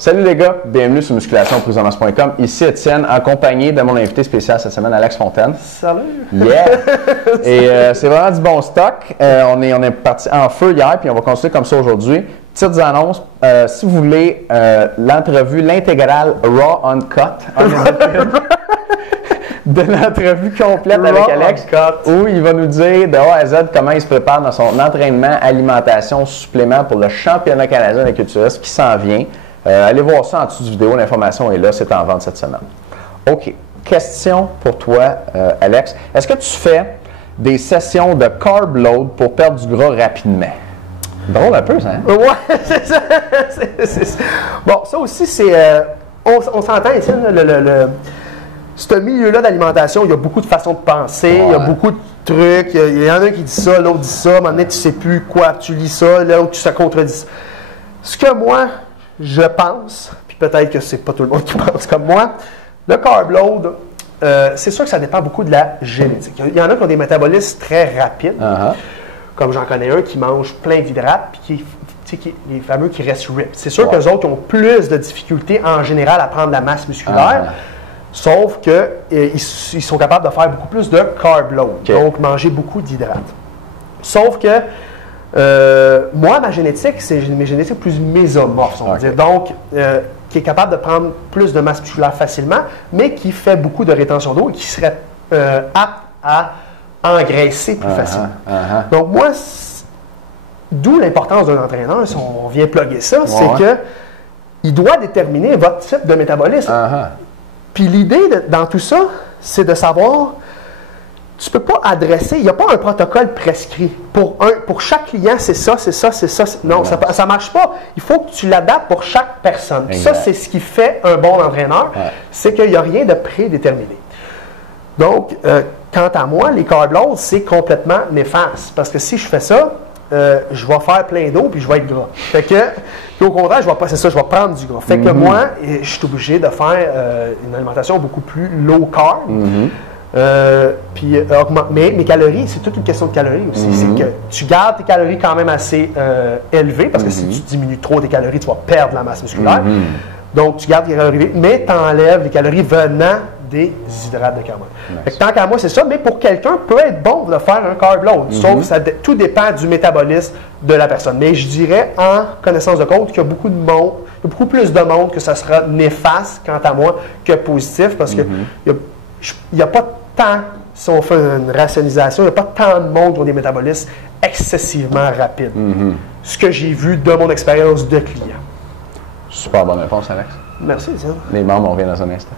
Salut les gars, bienvenue sur musculationprisonmasse.com. Ici Étienne, en compagnie de mon invité spécial cette semaine, Alex Fontaine. Salut! Yeah! Et c'est vraiment du bon stock. On est parti en feu hier, puis on va continuer comme ça aujourd'hui. Petites annonces. Si vous voulez l'entrevue, l'intégrale Raw Uncut, de l'entrevue complète avec Alex, où il va nous dire de A à Z comment il se prépare dans son entraînement, alimentation, supplément pour le championnat canadien de culturiste qui s'en vient. Allez voir ça en dessous de vidéo, l'information est là, c'est en vente cette semaine. OK. Question pour toi, Alex. Est-ce que tu fais des sessions de carb load pour perdre du gras rapidement? Drôle un peu, ça, hein? Ouais, c'est ça. Bon, ça aussi, c'est... on s'entend ici, ce milieu-là d'alimentation, il y a beaucoup de façons de penser, il y a beaucoup de trucs. Il y en a un qui dit ça, l'autre dit ça. À un moment donné, tu ne sais plus quoi, tu lis ça, l'autre, tu se contredis. Ce que moi... je pense, puis peut-être que c'est pas tout le monde qui pense comme moi, le carb load, c'est sûr que ça dépend beaucoup de la génétique. Il y en a qui ont des métabolismes très rapides, comme j'en connais un qui mange plein d'hydrates, puis les fameux qui restent ripped. C'est sûr qu'eux autres ont plus de difficultés en général à prendre la masse musculaire, sauf qu'ils sont capables de faire beaucoup plus de carb load, donc manger beaucoup d'hydrates. Sauf que moi, ma génétique, c'est mes génétiques plus mésomorphes, on va dire. Donc, qui est capable de prendre plus de masse musculaire facilement, mais qui fait beaucoup de rétention d'eau et qui serait apte à engraisser plus facilement. Donc, moi, d'où l'importance d'un entraîneur, si on vient plugger ça, c'est qu'il doit déterminer votre type de métabolisme. Puis l'idée dans tout ça, c'est de savoir... tu ne peux pas adresser, il n'y a pas un protocole prescrit. Pour chaque client, c'est ça, c'est ça, c'est ça. Non, ça ne marche pas. Il faut que tu l'adaptes pour chaque personne. Ça, c'est ce qui fait un bon entraîneur, c'est qu'il n'y a rien de prédéterminé. Donc, quant à moi, les carb loads, c'est complètement néfaste. Parce que si je fais ça, je vais faire plein d'eau puis je vais être gras. Fait que, puis au contraire, je vais prendre du gras. Fait que moi, je suis obligé de faire une alimentation beaucoup plus low carb. Mais mes calories, c'est toute une question de calories aussi. C'est que tu gardes tes calories quand même assez élevées, parce que si tu diminues trop tes calories, tu vas perdre la masse musculaire. Donc, tu gardes tes calories élevées, mais tu enlèves les calories venant des hydrates de carbone. Tant qu'à moi, c'est ça, mais pour quelqu'un, peut être bon de faire un carb load. Sauf que tout dépend du métabolisme de la personne. Mais je dirais, en connaissance de cause, qu'il y a beaucoup de monde, il y a beaucoup plus de monde que ça sera néfaste, quant à moi, que positif, parce que il n'y a pas tant, si on fait une rationalisation, il n'y a pas tant de monde qui ont des métabolismes excessivement rapides. Ce que j'ai vu de mon expérience de client. Super bonne réponse, Alex. Merci, Étienne. Les membres, on revient dans un instant.